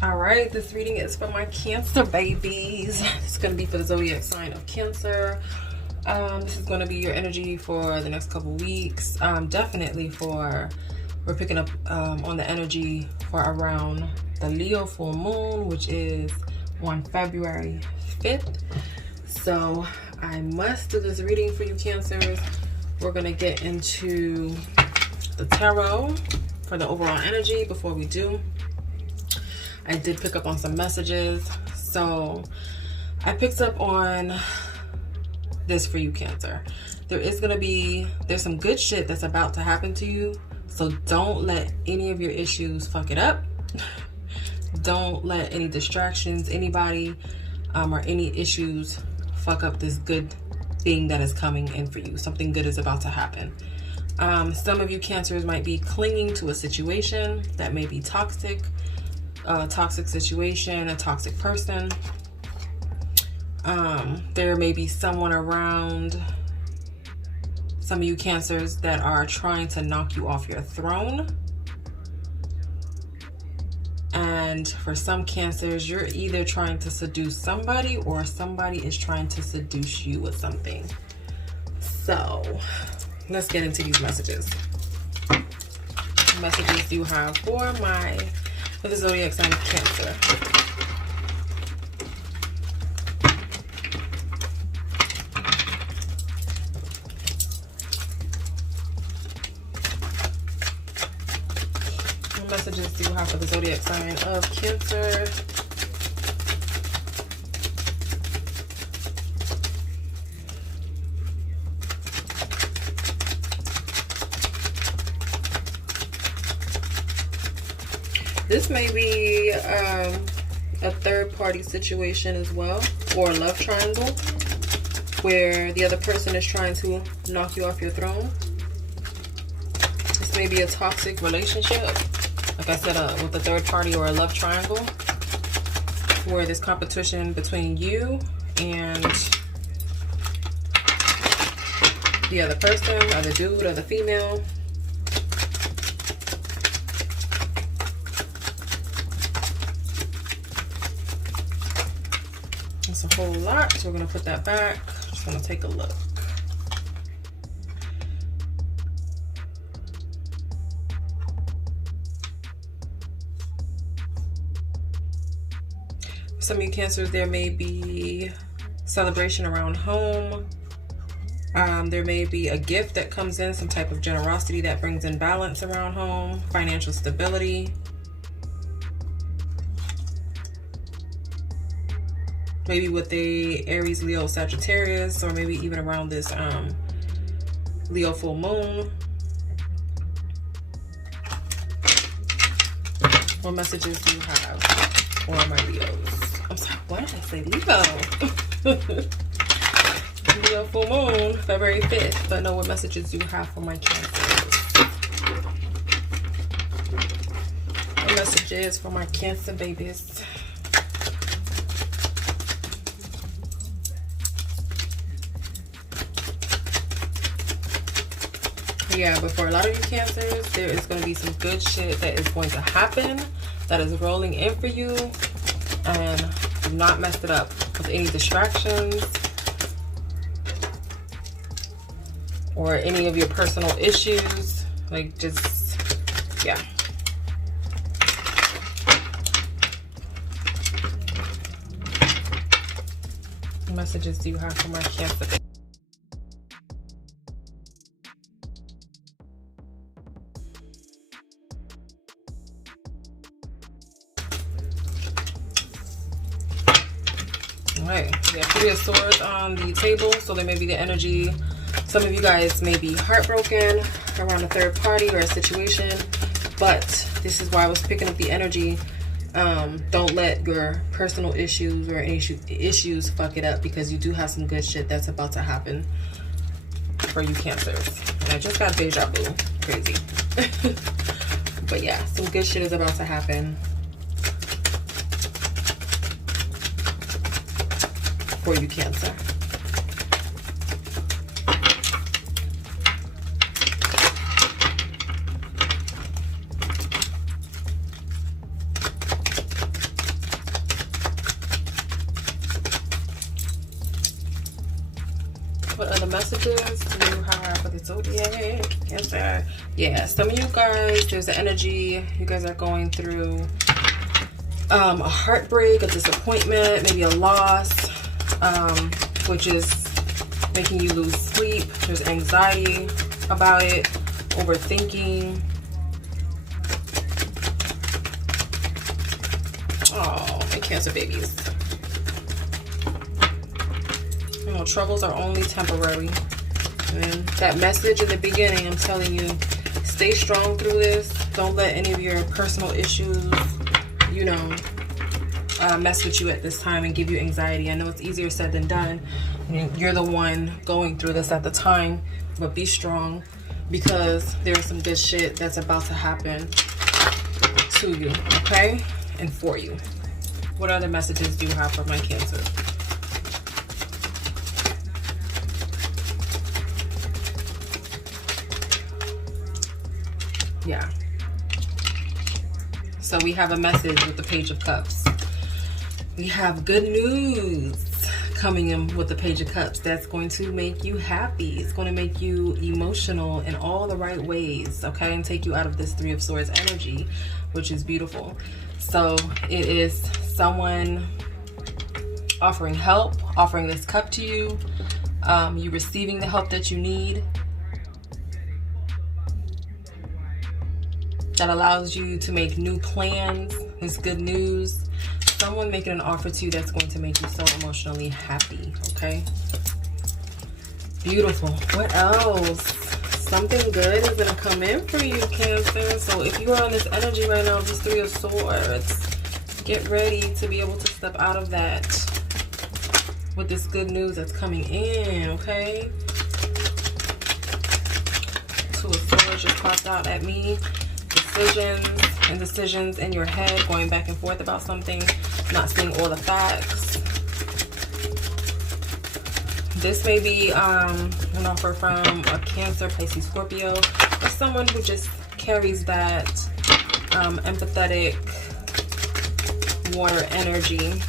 All right, this reading is for my Cancer babies. It's going to be for the zodiac sign of Cancer. This is going to be your energy for the next couple weeks. Definitely we're picking up on the energy for around the Leo full moon, which is on February 5th. So I must do this reading for you Cancers. We're going to get into the tarot for the overall energy. Before we do, I did pick up on some messages. So I picked up on this for you Cancer. There's some good shit that's about to happen to you. So don't let any of your issues fuck it up. Don't let any distractions, anybody, or any issues fuck up this good thing that is coming in for you. Something good is about to happen. Some of you Cancers might be clinging to a situation that may be toxic. A toxic situation, a toxic person. There may be someone around some of you Cancers that are trying to knock you off your throne. And for some Cancers, you're either trying to seduce somebody or somebody is trying to seduce you with something. So let's get into these messages. What messages do you have for the zodiac sign of Cancer? What messages do you have for the zodiac sign of Cancer? This may be a third-party situation as well, or a love triangle, where the other person is trying to knock you off your throne. This may be a toxic relationship, like I said, with a third party or a love triangle, where there's competition between you and the other person, or the dude, or the female. It's a whole lot, so we're going to put that back. Just going to take a look. Some of you Cancers, there may be celebration around home. There may be a gift that comes in, some type of generosity that brings in balance around home, financial stability. Maybe with the Aries, Leo, Sagittarius, or maybe even around this Leo full moon. What messages do you have for my Leos? I'm sorry, why did I say Leo? Leo full moon, February 5th. But no, what messages do you have for my Cancer? What messages for my Cancer babies? Yeah, but for a lot of you Cancers, there is going to be some good shit that is going to happen, that is rolling in for you, and do not mess it up with any distractions or any of your personal issues. Like, just, yeah. What messages do you have for my Cancer baby? Right, we have Three of Swords on the table, so there may be the energy. Some of you guys may be heartbroken around a third party or a situation, but this is why I was picking up the energy. Don't let your personal issues or any issues fuck it up, because you do have some good shit that's about to happen for you Cancers. And I just got deja vu. Crazy. But yeah, some good shit is about to happen for you Cancer. messages do you have for the zodiac Cancer? Yeah, some of you guys, there's an energy you guys are going through a heartbreak, a disappointment, maybe a loss, which is making you lose sleep. There's anxiety about it, overthinking. Oh, my Cancer babies. You know, troubles are only temporary. And that message in the beginning, I'm telling you, stay strong through this. Don't let any of your personal issues, you know, mess with you at this time and give you anxiety. I know it's easier said than done. You're the one going through this at the time, but be strong, because there's some good shit that's about to happen to you, okay? And for you. What other messages do you have for my Cancer? Yeah. So we have a message with the Page of Cups. We have good news coming in with the Page of Cups that's going to make you happy. It's going to make you emotional in all the right ways, okay? And take you out of this Three of Swords energy, which is beautiful. So it is someone offering help, offering this cup to you, you receiving the help that you need, that allows you to make new plans. It's good news. Someone making an offer to you that's going to make you so emotionally happy, okay? Beautiful. What else? Something good is going to come in for you, Cancer. So if you are on this energy right now, this Three of Swords, get ready to be able to step out of that with this good news that's coming in, okay? Two of Swords just popped out at me. Decisions in your head, going back and forth about something, not seeing all the facts. This may be an offer from a Cancer, Pisces, Scorpio, or someone who just carries that empathetic water energy.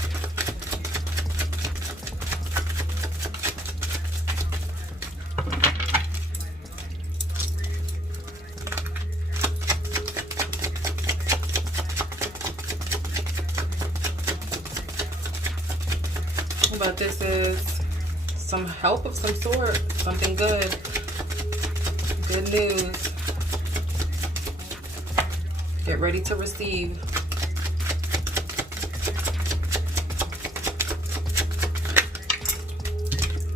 But this is some help of some sort, something good, good news. Get ready to receive.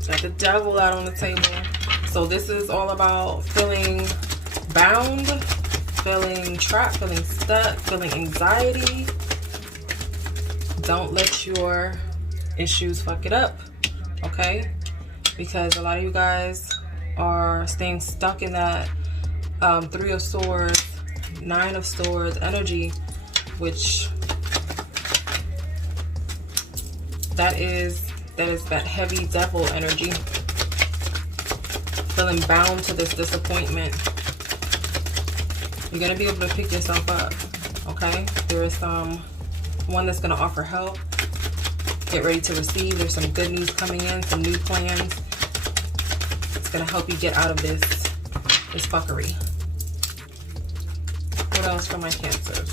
Got the Devil out on the table. So this is all about feeling bound, feeling trapped, feeling stuck, feeling anxiety. Don't let your issues fuck it up, okay? Because a lot of you guys are staying stuck in that Three of Swords, Nine of Swords energy, which that is that heavy devil energy. Feeling bound to this disappointment. You're gonna be able to pick yourself up, okay? There is one that's gonna offer help. Get ready to receive. There's some good news coming in, some new plans. It's gonna help you get out of this fuckery. What else for my Cancers?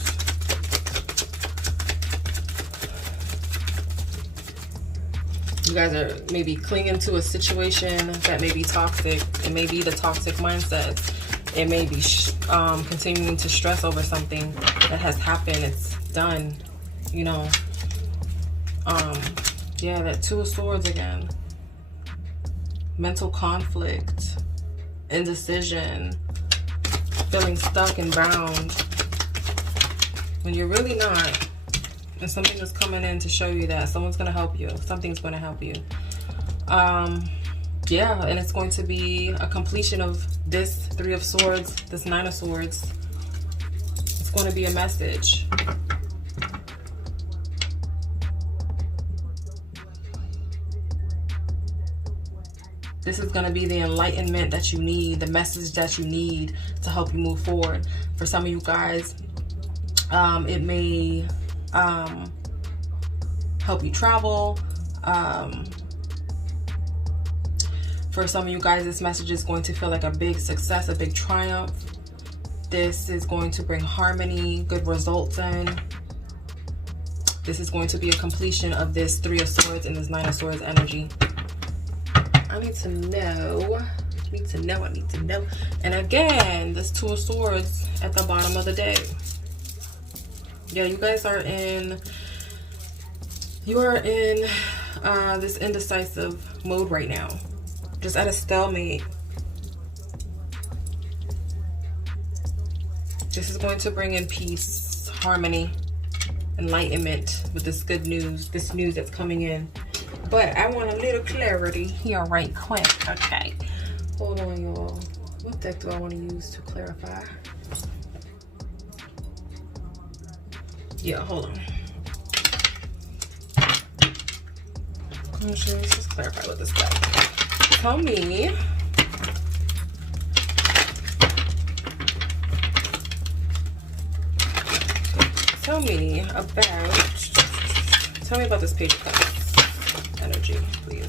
You guys are maybe clinging to a situation that may be toxic. It may be the toxic mindsets. It may be continuing to stress over something that has happened. It's done, you know. Yeah, that Two of Swords again. Mental conflict, indecision, feeling stuck and bound when you're really not. And something is coming in to show you that someone's going to help you. Something's going to help you. Yeah, and it's going to be a completion of this Three of Swords, this Nine of Swords. It's going to be a message. This is going to be the enlightenment that you need, the message that you need to help you move forward. For some of you guys, it may help you travel. For some of you guys, this message is going to feel like a big success, a big triumph. This is going to bring harmony, good results in. This is going to be a completion of this Three of Swords and this Nine of Swords energy. I need to know. I need to know. And again, this Two of Swords at the bottom of the deck. Yeah, you guys are in, this indecisive mode right now. Just at a stalemate. This is going to bring in peace, harmony, enlightenment with this good news, this news that's coming in. But I want a little clarity here right quick. Okay. Hold on, y'all. What deck do I want to use to clarify? Yeah, hold on. Let's just clarify with this deck. Tell me about this Page of Cups energy, please.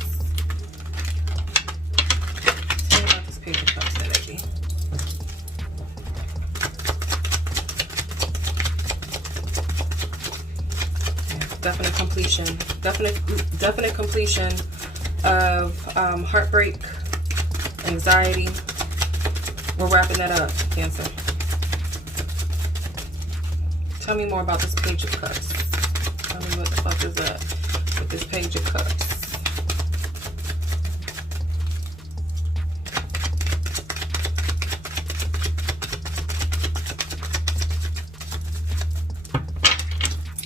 Tell me about this Page of Cups energy. Definite completion. Definite completion of heartbreak, anxiety. We're wrapping that up, Cancer. Tell me more about this Page of Cups. Tell me what the fuck is that with this Page of Cups.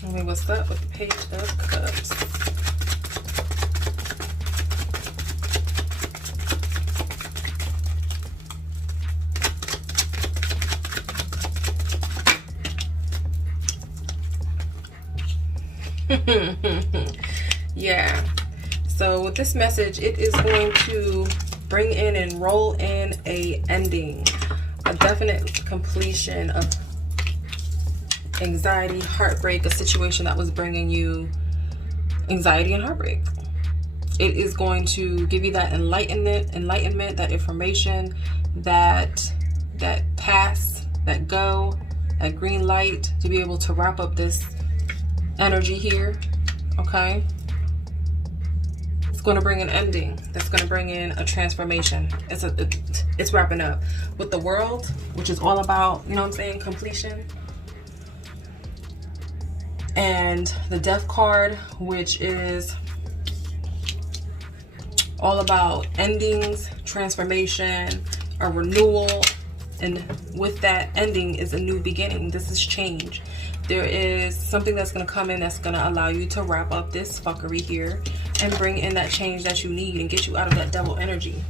Tell me what's up with the Page of Cups. Yeah, so with this message, it is going to bring in and roll in a ending, a definite completion of anxiety, heartbreak, a situation that was bringing you anxiety and heartbreak. It is going to give you that enlightenment, that information, that pass, that go, that green light to be able to wrap up this energy here. Okay, it's going to bring an ending. That's going to bring in a transformation. It's wrapping up with the World, which is all about, you know what I'm saying, completion. And the Death card, which is all about endings, transformation, a renewal, and with that ending is a new beginning. This is change. There is something that's going to come in that's going to allow you to wrap up this fuckery here and bring in that change that you need and get you out of that Devil energy.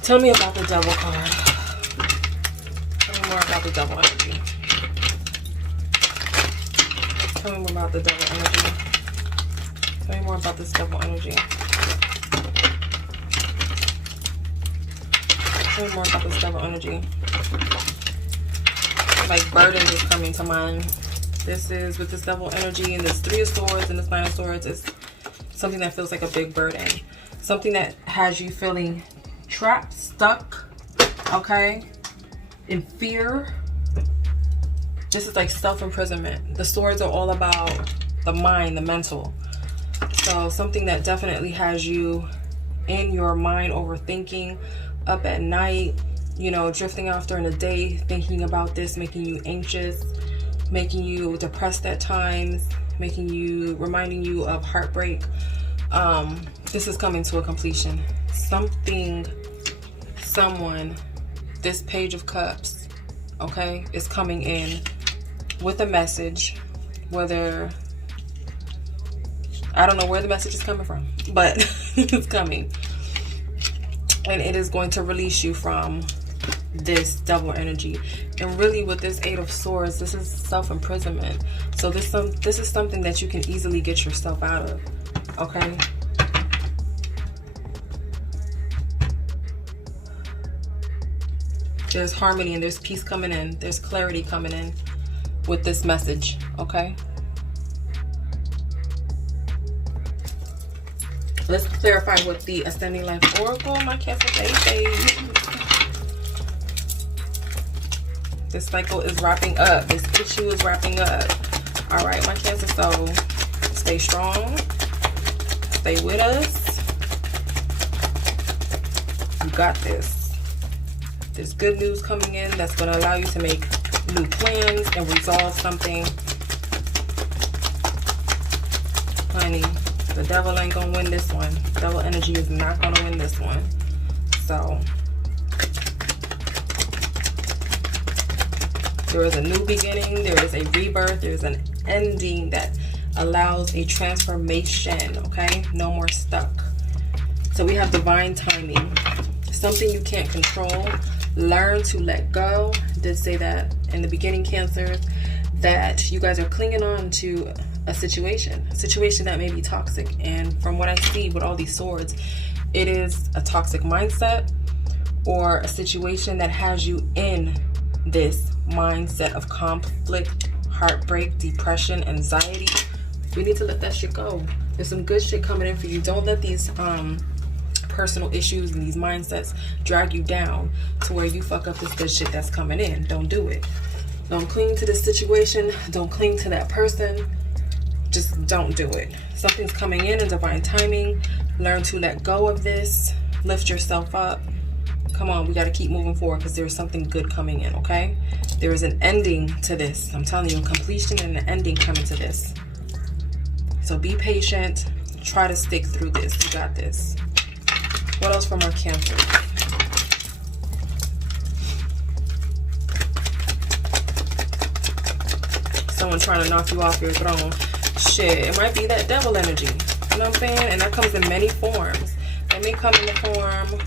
Tell me about the Devil card. Tell me more about the Devil energy. Tell me more about the Devil energy. Tell me more about this Devil energy. Tell me more about this Devil energy. Like burdens is coming to mind. This is with this Devil energy and this Three of Swords and this Nine of Swords. It's something that feels like a big burden. Something that has you feeling trapped, stuck, okay, in fear. This is like self-imprisonment. The swords are all about the mind, the mental. So something that definitely has you in your mind overthinking, up at night, you know, drifting off during the day, thinking about this, making you anxious, making you depressed at times, reminding you of heartbreak. This is coming to a completion. Someone, this Page of Cups, okay, is coming in with a message, whether, I don't know where the message is coming from, but it's coming. And it is going to release you from this Devil energy. And really with this Eight of Swords, this is self-imprisonment. So this is something that you can easily get yourself out of, okay? There's harmony and there's peace coming in. There's clarity coming in with this message, okay? Let's clarify with the Ascending Life Oracle, my Cancer baby. This cycle is wrapping up. This issue is wrapping up. All right, my Cancer, so stay strong. Stay with us. You got this. There's good news coming in that's going to allow you to make new plans and resolve something. Honey, the devil ain't going to win this one. Devil energy is not going to win this one. So there is a new beginning. There is a rebirth. There's an ending that allows a transformation, okay? No more stuck. So we have divine timing. Something you can't control. Learn to let go. I did say that in the beginning, Cancers, that you guys are clinging on to a situation that may be toxic. And from what I see with all these swords, it is a toxic mindset or a situation that has you in this mindset of conflict, heartbreak, depression, anxiety. We need to let that shit go. There's some good shit coming in for you. Don't let these personal issues and these mindsets drag you down to where you fuck up this good shit that's coming in. Don't do it. Don't cling to this situation. Don't cling to that person. Just don't do it. Something's coming in divine timing. Learn to let go of this. Lift yourself up. Come on, we got to keep moving forward because there's something good coming in, okay? There is an ending to this. I'm telling you, a completion and an ending coming to this. So be patient. Try to stick through this. You got this. What else from our Cancer? Someone trying to knock you off your throne. Shit, it might be that devil energy. You know what I'm saying? And that comes in many forms. It may come in the form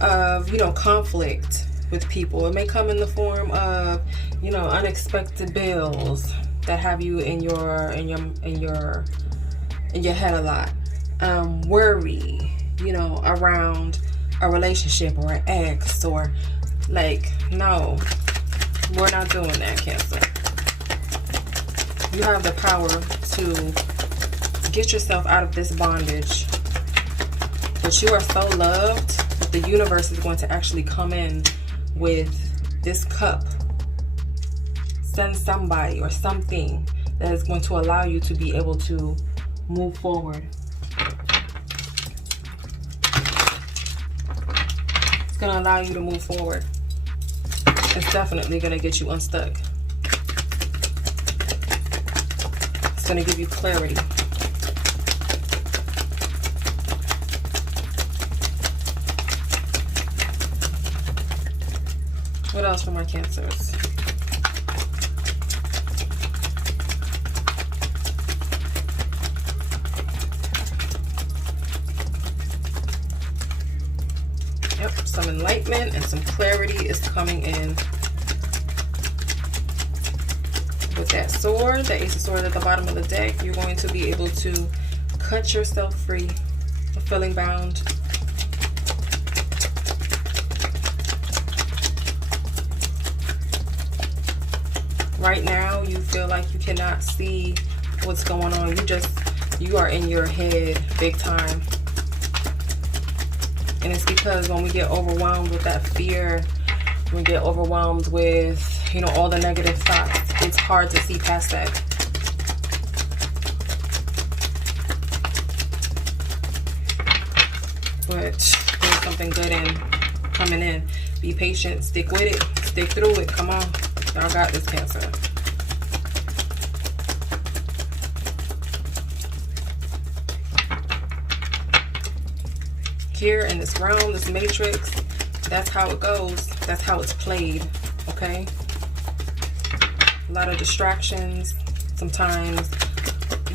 of, you know, conflict with people. It may come in the form of, you know, unexpected bills that have you in your head a lot. Worry, you know, around a relationship or an ex, or like, no, we're not doing that, Cancer. You have the power to get yourself out of this bondage. But you are so loved that the universe is going to actually come in with this cup. Send somebody or something that is going to allow you to be able to move forward. It's going to allow you to move forward. It's definitely going to get you unstuck. It's going to give you clarity. What else for my Cancers? Yep, some enlightenment and some clarity is coming in. With that sword, the Ace of Swords at the bottom of the deck, you're going to be able to cut yourself free of feeling bound. Right now, you feel like you cannot see what's going on. You are in your head big time. And it's because when we get overwhelmed with that fear, we get overwhelmed with, you know, all the negative thoughts, it's hard to see past that. But there's something good coming in. Be patient, stick with it, stick through it. Come on, y'all got this, Cancer. Here in this realm, this matrix, that's how it goes. That's how it's played, okay? A lot of distractions. Sometimes,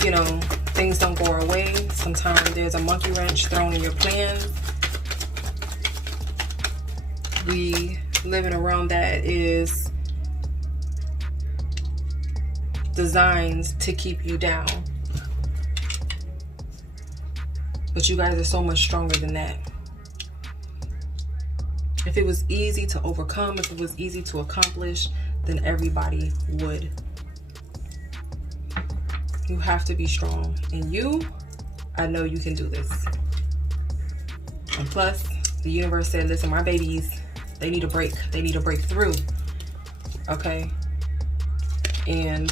you know, things don't go our way. Sometimes there's a monkey wrench thrown in your plans. We live in a realm that is designed to keep you down. But you guys are so much stronger than that. If it was easy to overcome, if it was easy to accomplish, then everybody would. You have to be strong. And you I know you can do this. And plus, the universe said, listen, my babies, they need a break. They need a breakthrough. Okay? And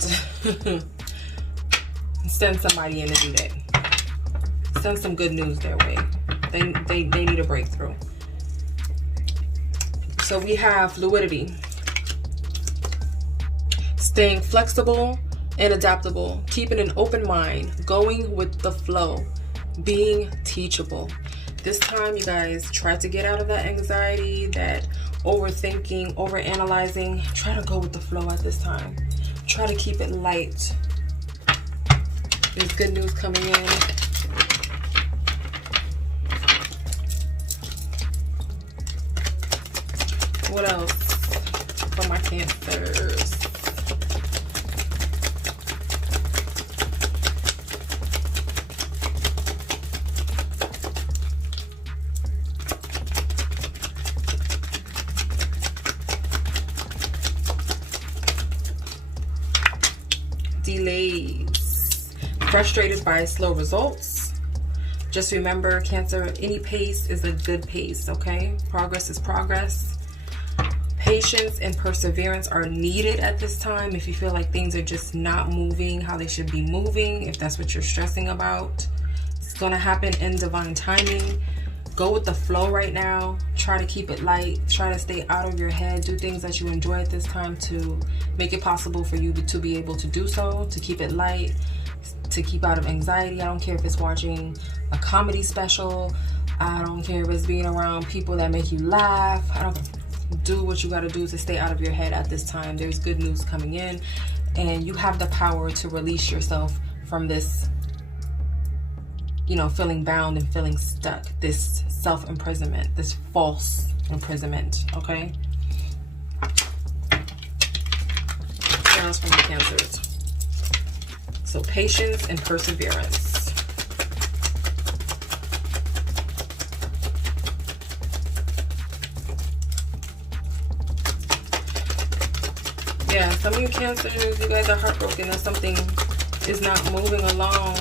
send somebody in to do that. Send some good news their way. They need a breakthrough. So we have fluidity. Staying flexible and adaptable. Keeping an open mind. Going with the flow. Being teachable. This time, you guys, try to get out of that anxiety, that overthinking, overanalyzing. Try to go with the flow at this time. Try to keep it light. There's good news coming in. What else for my Cancers? Delays. Frustrated by slow results. Just remember, Cancer, any pace is a good pace, okay? Progress is progress. Patience and perseverance are needed at this time if you feel like things are just not moving how they should be moving, if that's what you're stressing about. It's going to happen in divine timing. Go with the flow right now. Try to keep it light. Try to stay out of your head. Do things that you enjoy at this time to make it possible for you to be able to do so, to keep it light, to keep out of anxiety. I don't care if it's watching a comedy special. I don't care if it's being around people that make you laugh. I don't do what you got to do to stay out of your head at this time. There's good news coming in, and you have the power to release yourself from this, you know, feeling bound and feeling stuck, this self-imprisonment, this false imprisonment, okay? What else from the Cancers? So patience and perseverance. Yeah, some of you Cancers, you guys are heartbroken that something is not moving along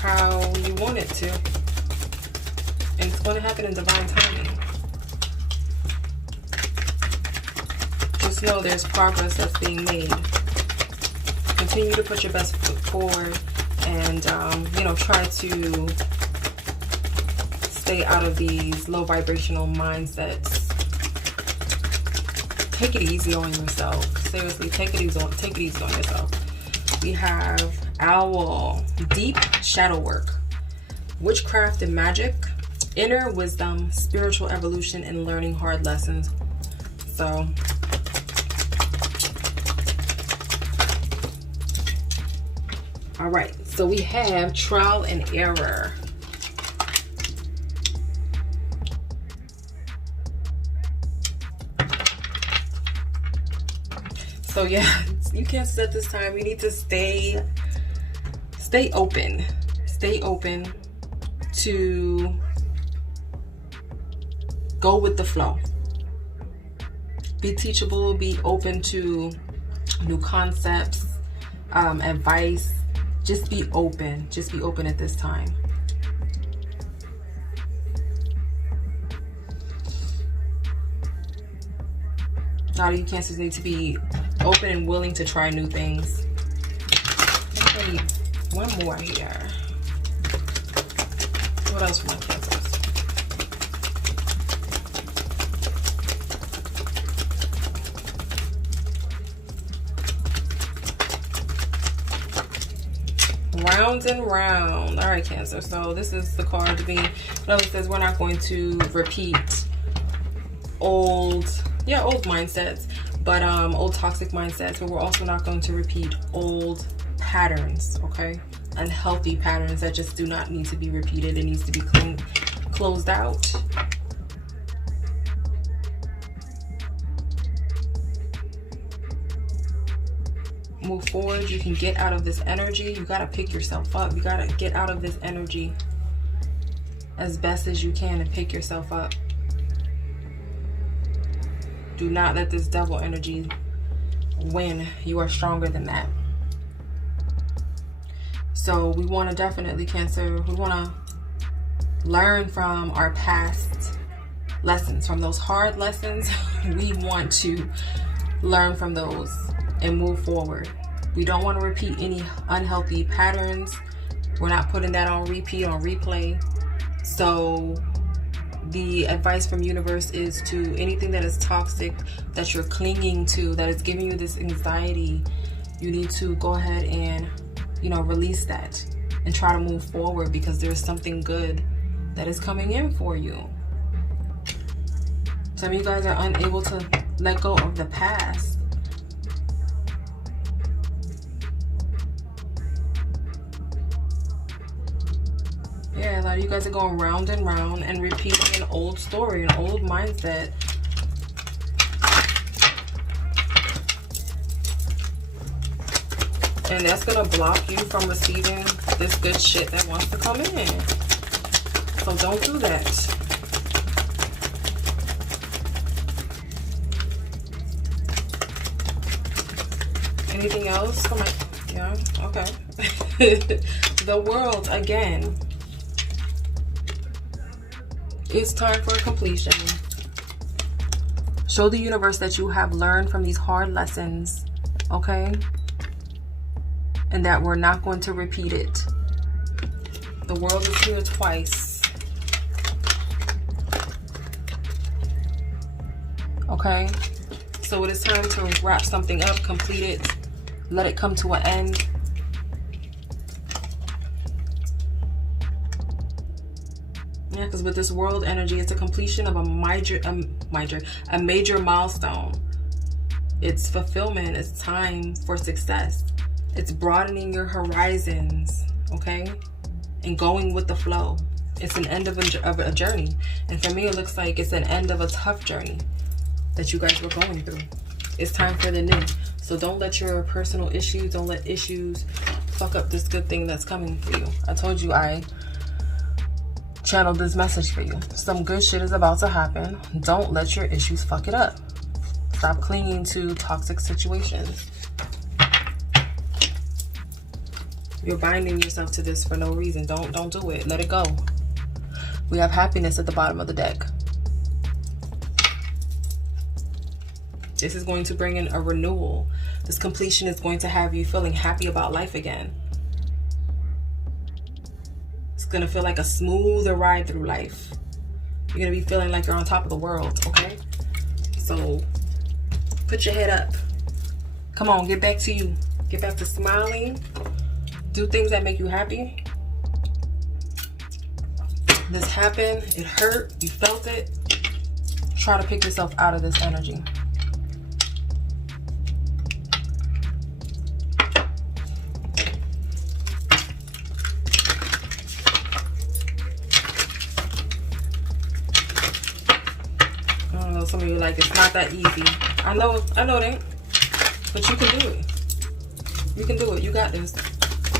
how you want it to. And it's going to happen in divine timing. Just know there's progress that's being made. Continue to put your best foot forward and, you know, try to stay out of these low vibrational mindsets. Take it easy on yourself. Seriously, take it easy on yourself. We have Owl, deep shadow work, witchcraft and magic, inner wisdom, spiritual evolution, and learning hard lessons. So all right, so we have trial and error. So yeah, you can't set this time. You need to stay open. Stay open to go with the flow. Be teachable. Be open to new concepts, advice. Just be open. Just be open at this time. A lot of you Cancers need to be open and willing to try new things. Okay, one more here. What else for my Cancers? Round and round. All right, Cancer. So this is the card to be. It says we're not going to repeat old mindsets, but old toxic mindsets, but we're also not going to repeat old patterns, okay? Unhealthy patterns that just do not need to be repeated. It needs to be closed out. Move forward. You can get out of this energy. You got to pick yourself up. You got to get out of this energy as best as you can and pick yourself up. Do not let this devil energy win. You are stronger than that. So we want to definitely, Cancer, we want to learn from our past lessons, from those hard lessons. We want to learn from those and move forward. We don't want to repeat any unhealthy patterns. We're not putting that on repeat, on replay. So the advice from universe is to anything that is toxic, that you're clinging to, that is giving you this anxiety, you need to go ahead and, you know, release that and try to move forward, because there's something good that is coming in for you. Some of you guys are unable to let go of the past. Yeah, a lot of you guys are going round and round and repeating an old story, an old mindset. And that's going to block you from receiving this good shit that wants to come in. So don't do that. Anything else? Come on. Yeah, okay. The world, again. It's time for completion. Show the universe that you have learned from these hard lessons, okay? And that we're not going to repeat it. The world is here twice. Okay? So it is time to wrap something up, complete it, let it come to an end. Yeah, because with this world energy, it's a completion of a major milestone. It's fulfillment. It's time for success. It's broadening your horizons, okay? And going with the flow. It's an end of a journey. And for me, it looks like it's an end of a tough journey that you guys were going through. It's time for the new. So don't let your personal issues, don't let issues fuck up this good thing that's coming for you. I told you I channeled this message for you. Some good shit is about to happen. Don't let your issues fuck it up. Stop clinging to toxic situations. You're binding yourself to this for no reason. Don't do it. Let it go. We have happiness at the bottom of the deck. This is going to bring in a renewal. This completion is going to have you feeling happy about life again. It's going to feel like a smoother ride through life. You're going to be feeling like you're on top of the world, okay? So put your head up. Come on, get back to you. Get back to smiling. Do things that make you happy. This happened. It hurt. You felt it. Try to pick yourself out of this energy. Some of you like it's not that easy. I know it ain't, but you can do it. You can do it. You got this.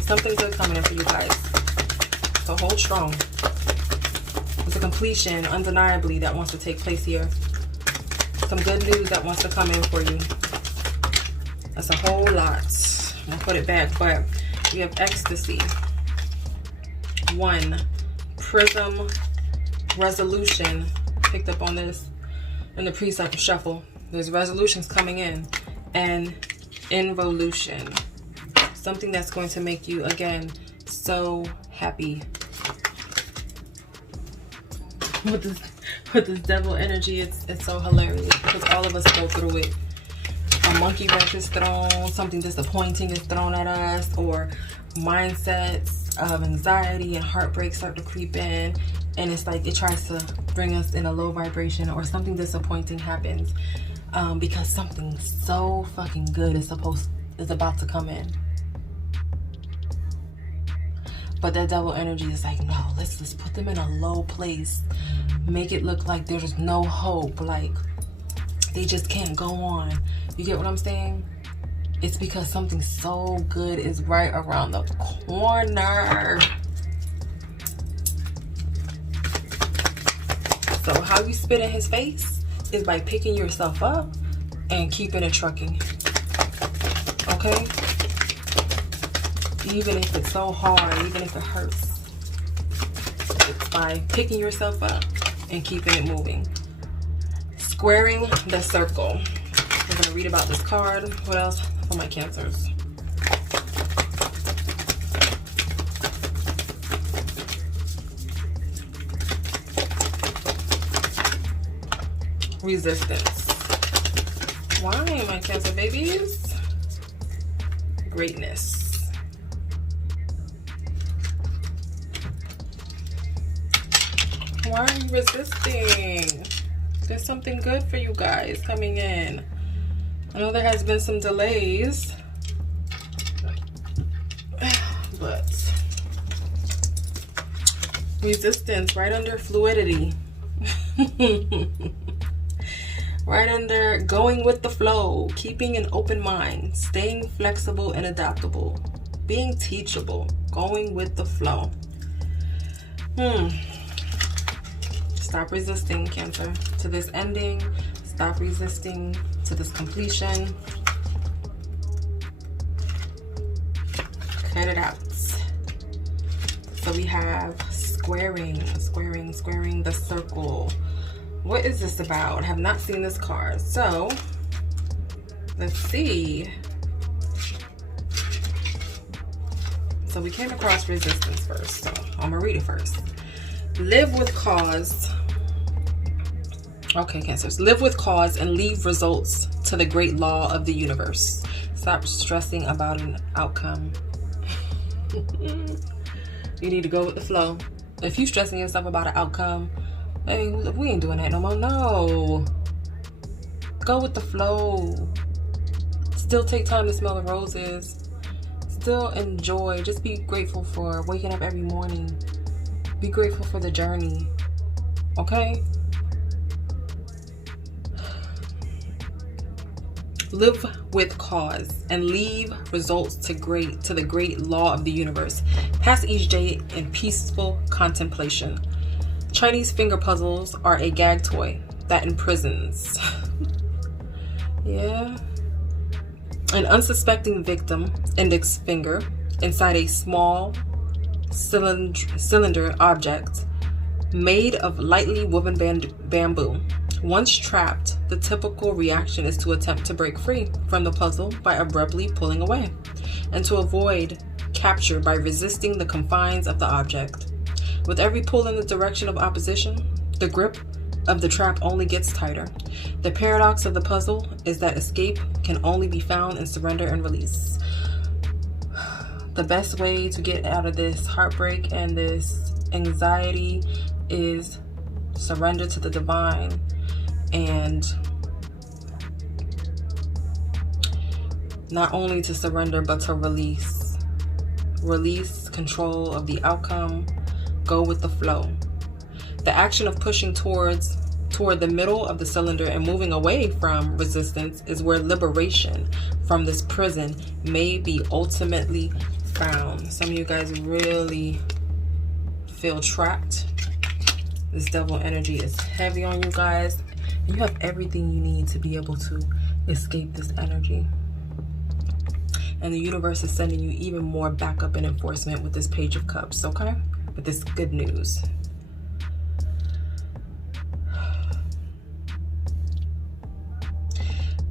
Something good coming in for you guys. So hold strong. There's a completion, undeniably, that wants to take place here. Some good news that wants to come in for you. That's a whole lot. I'm gonna put it back, but we have ecstasy. 1, prism, resolution. Picked up on this in the pre-cycle shuffle. There's resolutions coming in, and involution. Something that's going to make you, again, so happy. With this devil energy, it's so hilarious because all of us go through it. A monkey wrench is thrown, something disappointing is thrown at us, or mindsets of anxiety and heartbreak start to creep in, and it's like it tries to bring us in a low vibration, or something disappointing happens because something so fucking good is about to come in. But that devil energy is like, no, let's just put them in a low place, make it look like there's no hope, like they just can't go on. You get what I'm saying? It's because something so good is right around the corner. So how you spit in his face is by picking yourself up and keeping it trucking. Okay? Even if it's so hard, even if it hurts, it's by picking yourself up and keeping it moving. Squaring the circle. We're going to read about this card. What else for my Cancers? Resistance. Why, my Cancer babies? Greatness. Why are you resisting? There's something good for you guys coming in. I know there has been some delays, but resistance right under fluidity. Right under going with the flow, keeping an open mind, staying flexible and adaptable, being teachable, going with the flow. Stop resisting, Cancer, to this ending. Stop resisting to this completion. Cut it out. So we have squaring the circle. What is this about? I have not seen this card. So let's see. So we came across resistance first. So I'm gonna read it first. Live with cause. Okay, Cancers. Live with cause and leave results to the great law of the universe. Stop stressing about an outcome. You need to go with the flow. If you stressing yourself about an outcome, hey, we ain't doing that no more. No. Go with the flow. Still take time to smell the roses. Still enjoy. Just be grateful for waking up every morning. Be grateful for the journey. Okay? Live with cause and leave results to the great law of the universe. Pass each day in peaceful contemplation. Chinese finger puzzles are a gag toy that imprisons. Yeah. An unsuspecting victim, index finger, inside a small cylinder object made of lightly woven bamboo. Once trapped, the typical reaction is to attempt to break free from the puzzle by abruptly pulling away, and to avoid capture by resisting the confines of the object. With every pull in the direction of opposition, the grip of the trap only gets tighter. The paradox of the puzzle is that escape can only be found in surrender and release. The best way to get out of this heartbreak and this anxiety is surrender to the divine, and not only to surrender but to release control of the outcome. Go with the flow. The action of pushing toward the middle of the cylinder and moving away from resistance is where liberation from this prison may be ultimately found. Some of you guys really feel trapped. This devil energy is heavy on you guys. You have everything you need to be able to escape this energy. And the universe is sending you even more backup and enforcement with this Page of Cups, okay? With this good news.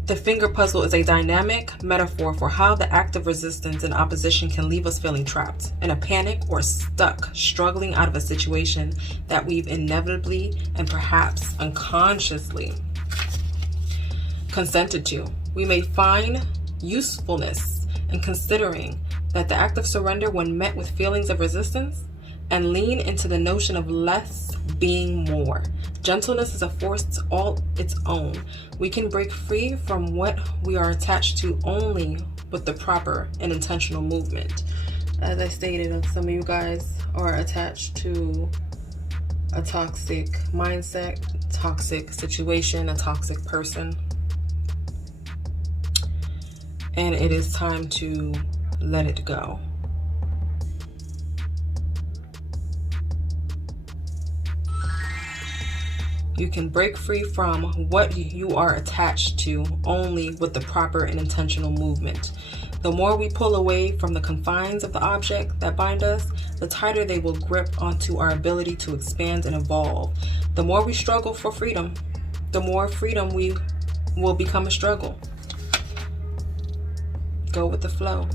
The finger puzzle is a dynamic metaphor for how the act of resistance and opposition can leave us feeling trapped, in a panic, or stuck, struggling out of a situation that we've inevitably and perhaps unconsciously consented to. We may find usefulness in considering that the act of surrender when met with feelings of resistance, and lean into the notion of less being more. Gentleness is a force all its own. We can break free from what we are attached to only with the proper and intentional movement. As I stated, some of you guys are attached to a toxic mindset, toxic situation, a toxic person. And it is time to let it go. You can break free from what you are attached to only with the proper and intentional movement. The more we pull away from the confines of the object that bind us, the tighter they will grip onto our ability to expand and evolve. The more we struggle for freedom, the more freedom we will become a struggle. Go with the flow.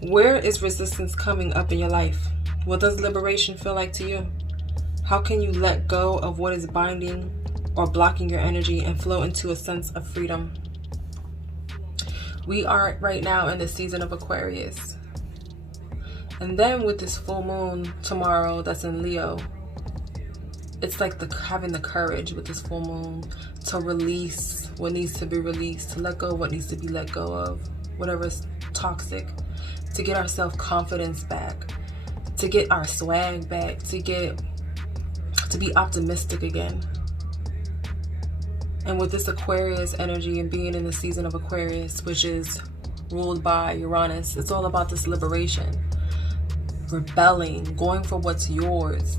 Where is resistance coming up in your life? What does liberation feel like to you? How can you let go of what is binding or blocking your energy and flow into a sense of freedom? We are right now in the season of Aquarius. And then with this full moon tomorrow that's in Leo, it's like having the courage with this full moon to release what needs to be released, to let go of what needs to be let go of, whatever is toxic, to get our self-confidence back, to get our swag back, to be optimistic again. And with this Aquarius energy and being in the season of Aquarius, which is ruled by Uranus, it's all about this liberation, rebelling, going for what's yours.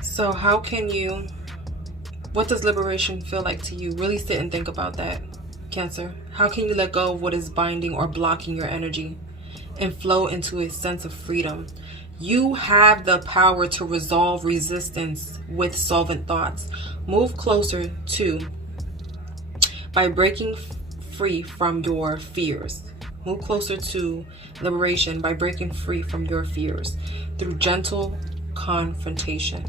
So what does liberation feel like to you? Really sit and think about that, Cancer. How can you let go of what is binding or blocking your energy and flow into a sense of freedom? You have the power to resolve resistance with solvent thoughts. Move closer by breaking free from your fears. Move closer to liberation by breaking free from your fears through gentle confrontation.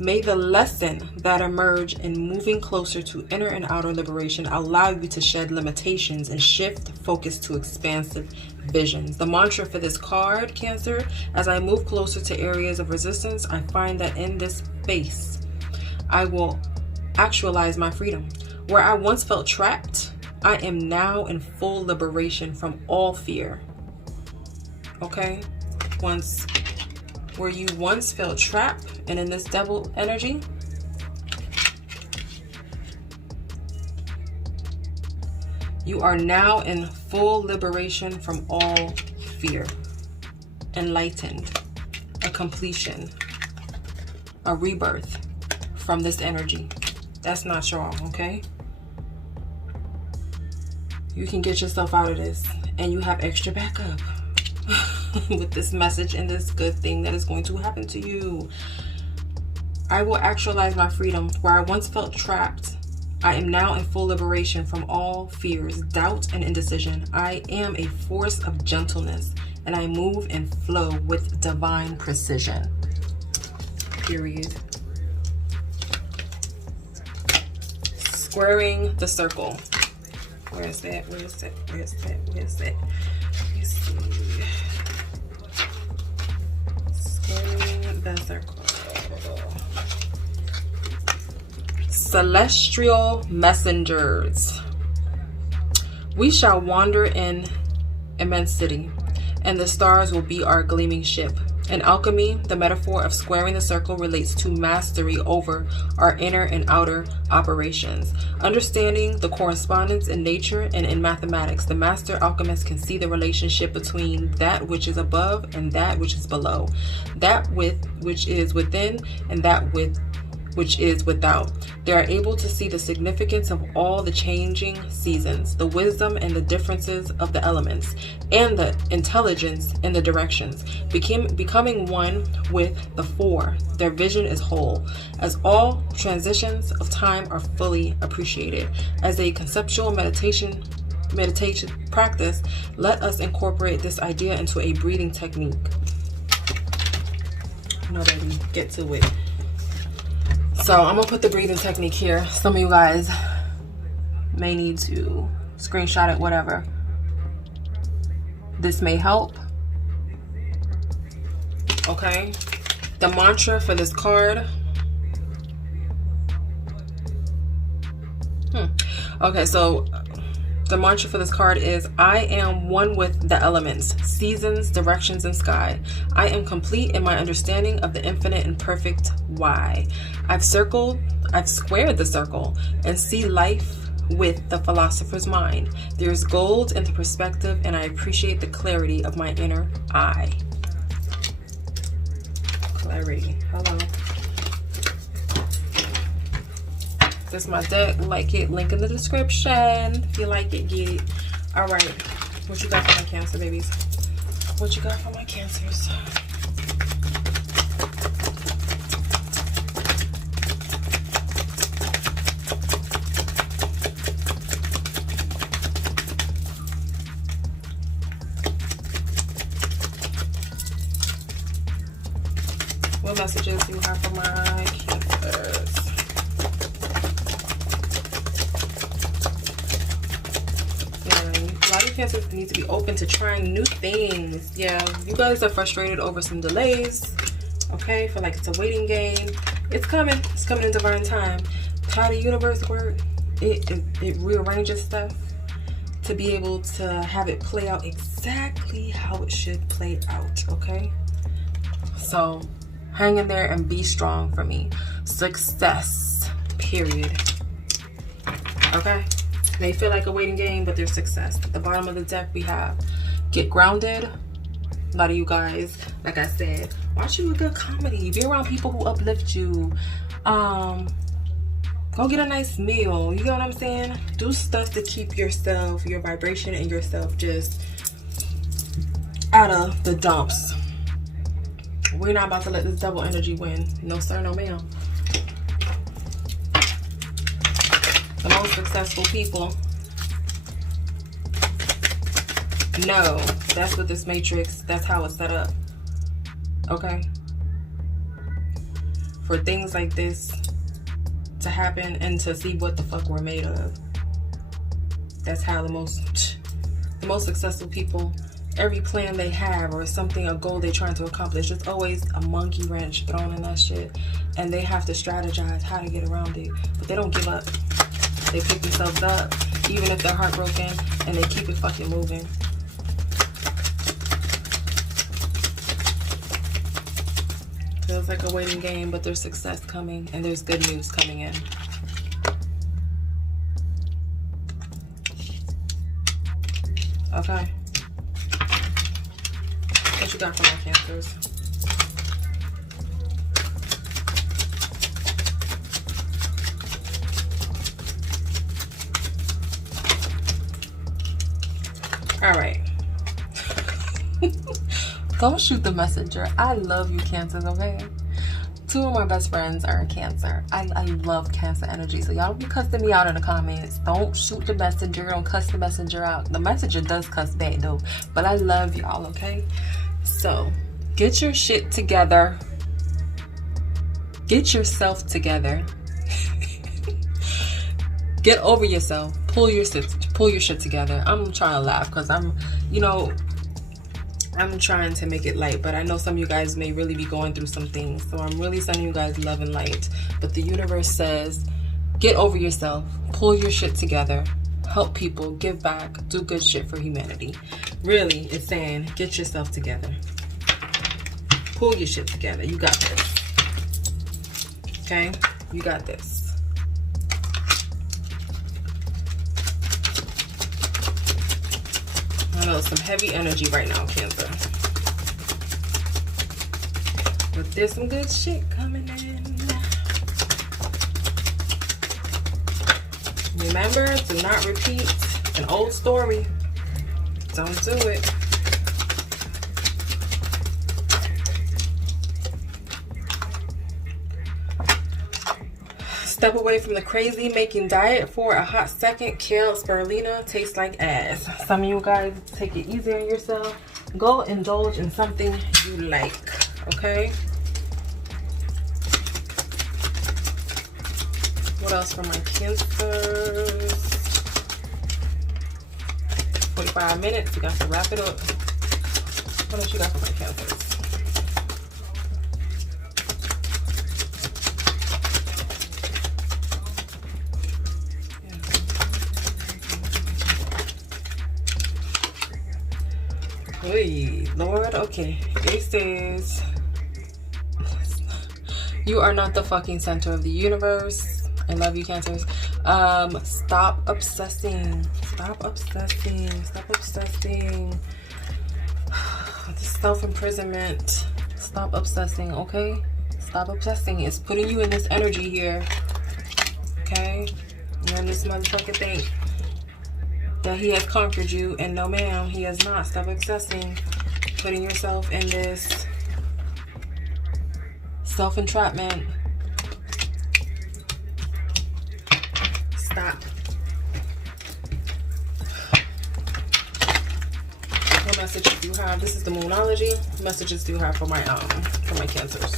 May the lesson that emerge in moving closer to inner and outer liberation allow you to shed limitations and shift focus to expansive visions. The mantra for this card, Cancer: as I move closer to areas of resistance, I find that in this space, I will actualize my freedom. Where I once felt trapped, I am now in full liberation from all fear. Okay? Where you once felt trapped and in this devil energy, you are now in full liberation from all fear. Enlightened, a completion, a rebirth from this energy. That's not strong, okay? You can get yourself out of this, and you have extra backup with this message and this good thing that is going to happen to you. I will actualize my freedom. Where I once felt trapped, I am now in full liberation from all fears, doubt, and indecision. I am a force of gentleness, and I move and flow with divine precision. Period. Squaring the circle. Where is that? Where is that? Where is that? Where is that? Let's see. Squaring the circle. Celestial messengers. We shall wander in immensity, and the stars will be our gleaming ship. In alchemy, the metaphor of squaring the circle relates to mastery over our inner and outer operations. Understanding the correspondence in nature and in mathematics, the master alchemist can see the relationship between that which is above and that which is below, that which is within and that which is without. They are able to see the significance of all the changing seasons, the wisdom and the differences of the elements, and the intelligence in the directions. Becoming one with the four, their vision is whole, as all transitions of time are fully appreciated. As a conceptual meditation practice, let us incorporate this idea into a breathing technique. Now that we get to it. So I'm gonna put the breathing technique here. Some of you guys may need to screenshot it, whatever. This may help. Okay. The mantra for this card. Okay, so the mantra for this card is, I am one with the elements, seasons, directions, and sky. I am complete in my understanding of the infinite and perfect why. I've squared the circle and see life with the philosopher's mind. There's gold in the perspective, and I appreciate the clarity of my inner eye. Clarity. Hello. This is my deck. Like it. Link in the description. If you like it, get it. All right. What you got for my Cancer babies? What you got for my Cancers? What messages do you have for my Cancers? A lot of Cancers need to be open to trying new things. Yeah, you guys are frustrated over some delays. Okay, feel like it's a waiting game. It's coming. It's coming in divine time. How the universe works, it rearranges stuff to be able to have it play out exactly how it should play out. Okay, so hang in there and be strong for me. Success, period. Okay? They feel like a waiting game, but they're success. At the bottom of the deck, we have get grounded. A lot of you guys, like I said, watch you a good comedy. Be around people who uplift you. Go get a nice meal. You know what I'm saying? Do stuff to keep yourself, your vibration, and yourself just out of the dumps. We're not about to let this double energy win. No sir, no ma'am. The most successful people know that's what this matrix, that's how it's set up. Okay? For things like this to happen and to see what the fuck we're made of. That's how the most successful people, every plan they have or something, a goal they're trying to accomplish, it's always a monkey wrench thrown in that shit, and they have to strategize how to get around it. But they don't give up. They pick themselves up even if they're heartbroken, and they keep it fucking moving. Feels like a waiting game, but there's success coming and there's good news coming in. Okay. What you got for my Cancers? All right. Don't shoot the messenger. I love you, Cancers, okay? Two of my best friends are a Cancer. I love Cancer energy. So y'all be cussing me out in the comments. Don't shoot the messenger. Don't cuss the messenger out. The messenger does cuss back though. But I love y'all, okay? So get your shit together. Get yourself together. Get over yourself. Pull your shit together. I'm trying to laugh because I'm trying to make it light, but I know some of you guys may really be going through some things. So I'm really sending you guys love and light. But the universe says, get over yourself. Pull your shit together. Help people. Give back. Do good shit for humanity. Really, it's saying, get yourself together. Pull your shit together. You got this. Okay? You got this. I know some heavy energy right now, Cancer. But there's some good shit coming in. Remember, do not repeat an old story. Don't do it. Step away from the crazy making diet for a hot second. Kale spirulina tastes like ass. Some of you guys take it easy on yourself. Go indulge in something you like, okay? What else for my Cancers? 45 minutes, we got to wrap it up. What else you got for my Cancers? Hey, Lord, okay. It says, you are not the fucking center of the universe. I love you, Cancers. Stop obsessing. Stop obsessing. Stop obsessing. This self-imprisonment. Stop obsessing, okay? Stop obsessing. It's putting you in this energy here. Okay? You're in this motherfucker think that he has conquered you, and no ma'am, he has not. Stop obsessing. Putting yourself in this self-entrapment. Stop. What messages do you have? This is the Moonology. What messages do you have for my Cancers?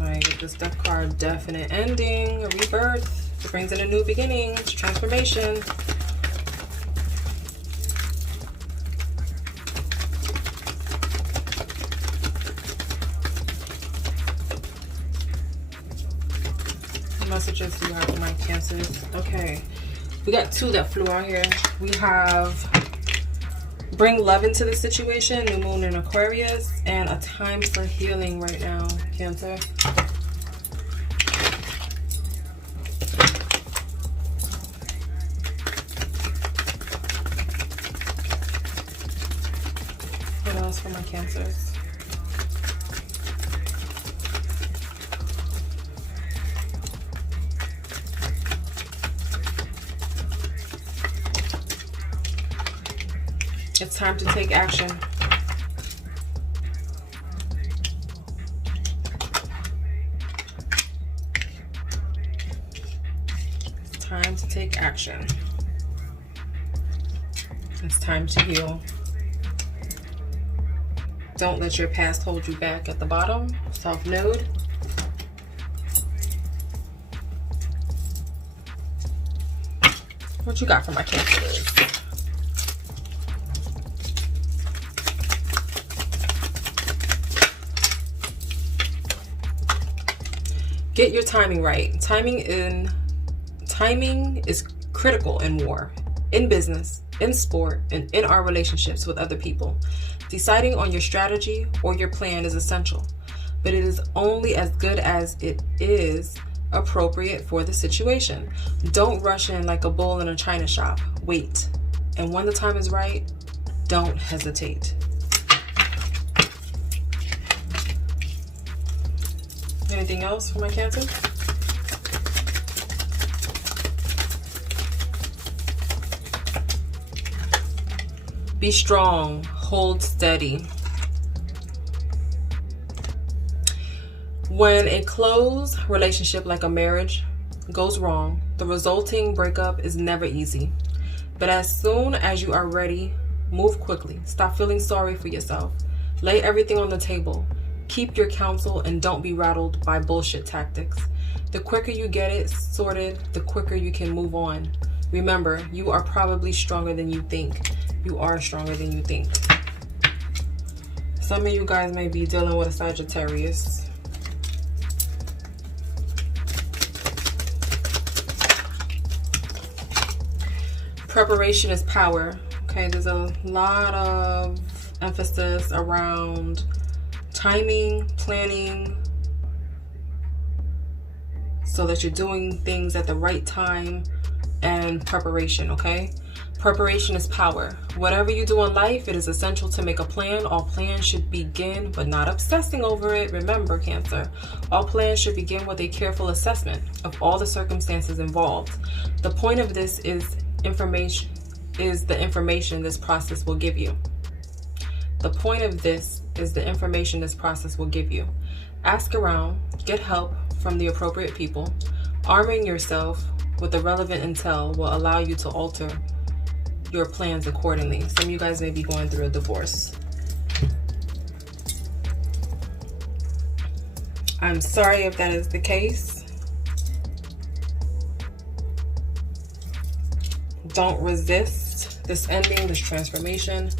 I get this death card, definite ending, a rebirth. It brings in a new beginning, it's transformation. What messages do you have for my Cancers? Okay, we got two that flew out here. We have bring love into the situation, new moon in Aquarius, and a time for healing right now, Cancer. What else for my Cancers? It's time to take action. It's time to take action. It's time to heal. Don't let your past hold you back at the bottom. Self-nude. What you got for my Cancers? Get your timing right. Timing is critical in war, in business, in sport, and in our relationships with other people. Deciding on your strategy or your plan is essential, but it is only as good as it is appropriate for the situation. Don't rush in like a bull in a china shop. Wait. And when the time is right, don't hesitate. Anything else for my Cancer? Be strong. Hold steady. When a close relationship like a marriage goes wrong, the resulting breakup is never easy. But as soon as you are ready, move quickly. Stop feeling sorry for yourself. Lay everything on the table. Keep your counsel and don't be rattled by bullshit tactics. The quicker you get it sorted, the quicker you can move on. Remember, you are probably stronger than you think. You are stronger than you think. Some of you guys may be dealing with a Sagittarius. Preparation is power. Okay, there's a lot of emphasis around timing, planning, so that you're doing things at the right time, and preparation, okay? Preparation is power. Whatever you do in life, it is essential to make a plan. All plans should begin, but not obsessing over it. Remember, Cancer, all plans should begin with a careful assessment of all the circumstances involved. The point of this is the information this process will give you. The point of this is the information this process will give you. Ask around, get help from the appropriate people. Arming yourself with the relevant intel will allow you to alter your plans accordingly. Some of you guys may be going through a divorce. I'm sorry if that is the case. Don't resist this ending, this transformation.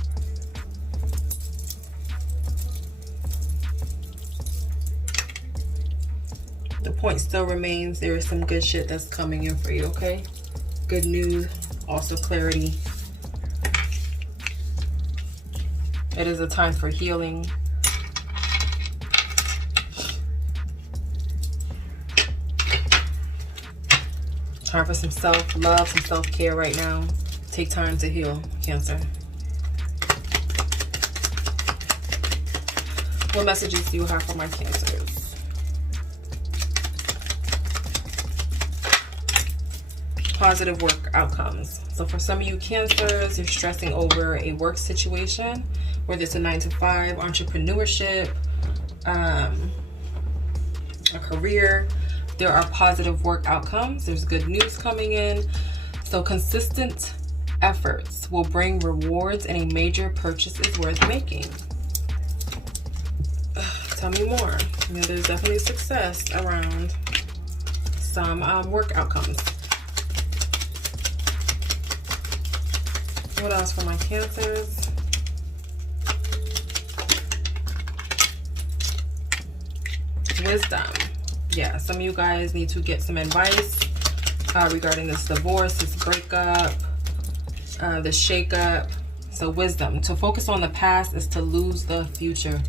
The point still remains, there is some good shit that's coming in for you, okay? Good news, also clarity. It is a time for healing. Time for some self-love, some self-care right now. Take time to heal, Cancer. What messages do you have for my Cancers? Positive work outcomes. So for some of you Cancers, you're stressing over a work situation, whether it's a 9-to-5, entrepreneurship, a career. There are positive work outcomes. There's good news coming in. So consistent efforts will bring rewards, and a major purchase is worth making. Tell me more. You know, there's definitely success around some work outcomes. What else for my Cancers? Wisdom. Yeah, some of you guys need to get some advice regarding this divorce, this breakup, this shakeup. So wisdom. To focus on the past is to lose the future.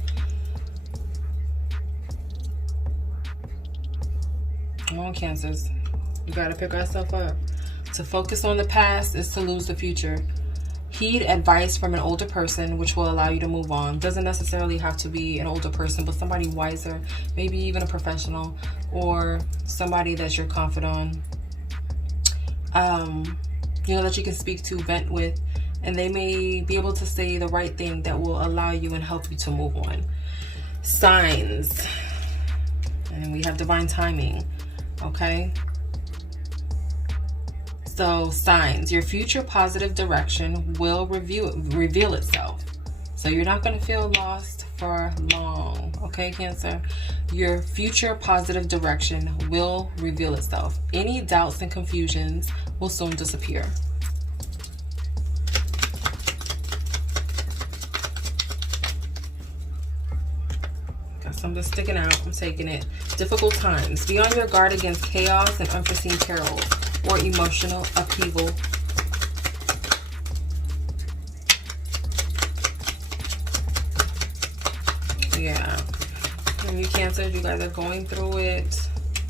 Come on, Cancers. You gotta pick ourselves up. To focus on the past is to lose the future. Heed advice from an older person, which will allow you to move on. Doesn't necessarily have to be an older person, but somebody wiser, maybe even a professional, or somebody that you're confident on. You know, that you can speak to, vent with, and they may be able to say the right thing that will allow you and help you to move on. Signs. And we have divine timing. Okay? So signs, your future positive direction will reveal itself. So you're not going to feel lost for long. Okay, Cancer? Your future positive direction will reveal itself. Any doubts and confusions will soon disappear. Got something sticking out. I'm taking it. Difficult times. Be on your guard against chaos and unforeseen perils or emotional upheaval. Yeah. And you Cancer, you guys are going through it.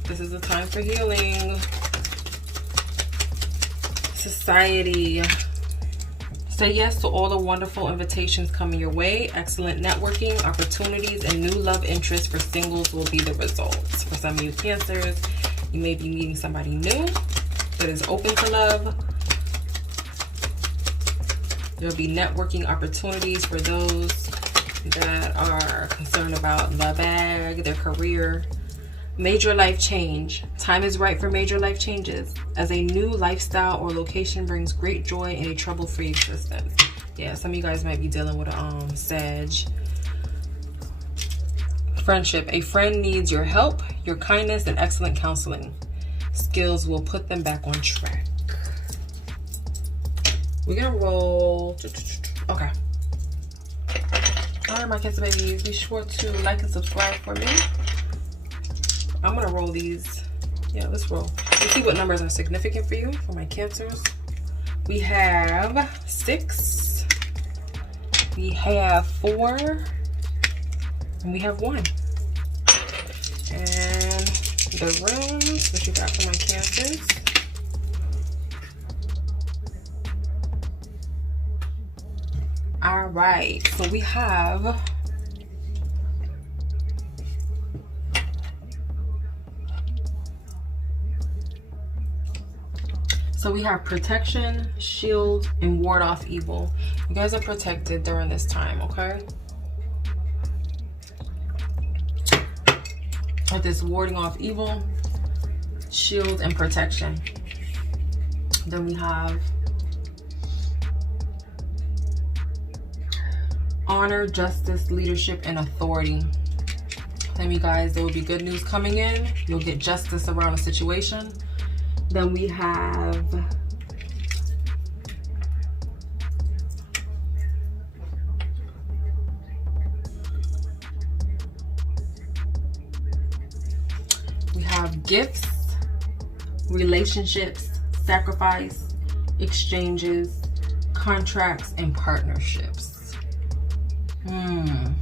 This is a time for healing. Society. Say yes to all the wonderful invitations coming your way. Excellent networking, opportunities, and new love interests for singles will be the results. For some of you Cancers, you may be meeting somebody new that is open to love. There'll be networking opportunities for those that are concerned about the bag, their career. Major life change. Time is right for major life changes, as a new lifestyle or location brings great joy in a trouble-free existence. Yeah, some of you guys might be dealing with a Sag. Friendship. A friend needs your help, your kindness, and excellent counseling skills will put them back on track. We're gonna roll. Okay. All right, my Cancer babies, be sure to like and subscribe for me. I'm gonna roll these. Yeah, let's roll. Let's see what numbers are significant for you, for my Cancers. We have 6, we have 4, and we have 1. And the runes, what you got for my Cancers? All right, so we have protection, shield, and ward off evil. You guys are protected during this time, okay? With this warding off evil, shield, and protection. Then we have honor, justice, leadership, and authority. Then you guys, there will be good news coming in. You'll get justice around a situation. Then we have gifts, relationships, sacrifice, exchanges, contracts, and partnerships. Yeah,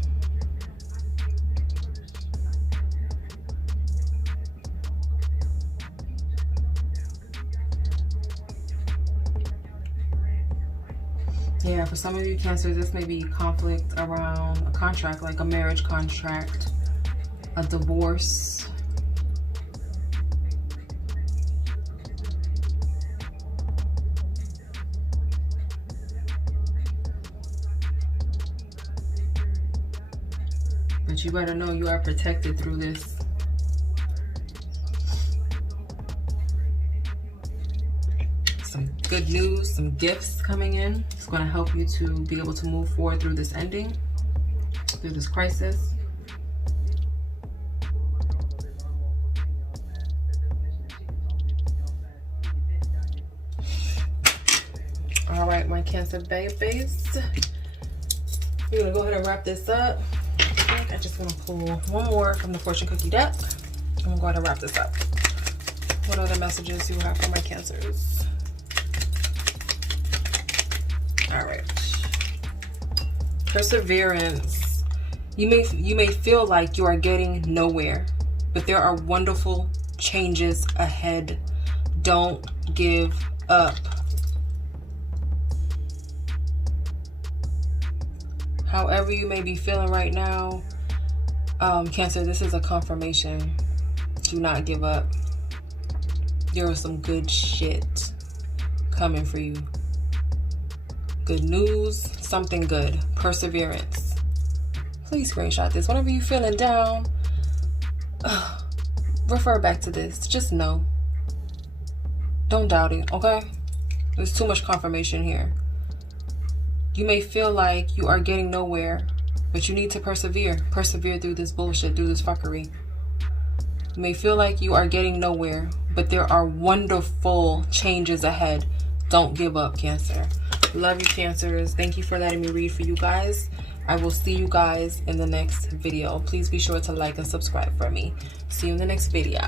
for some of you Cancers, this may be conflict around a contract, like a marriage contract, a divorce. But you better know you are protected through this. Some good news, some gifts coming in. It's going to help you to be able to move forward through this ending, through this crisis. All right, my Cancer babies. We're going to go ahead and wrap this up. I just want to pull one more from the fortune cookie deck. I'm going to go ahead and wrap this up. What are the messages you have for my Cancers? All right. Perseverance. You may feel like you are getting nowhere, but there are wonderful changes ahead. Don't give up. However you may be feeling right now, Cancer, this is a confirmation. Do not give up. There is some good shit coming for you. Good news, something good. Perseverance. Please screenshot this. Whenever you're feeling down, refer back to this. Just know. Don't doubt it, okay? There's too much confirmation here. You may feel like you are getting nowhere, but you need to persevere. Persevere through this bullshit, through this fuckery. You may feel like you are getting nowhere, but there are wonderful changes ahead. Don't give up, Cancer. Love you, Cancers. Thank you for letting me read for you guys. I will see you guys in the next video. Please be sure to like and subscribe for me. See you in the next video.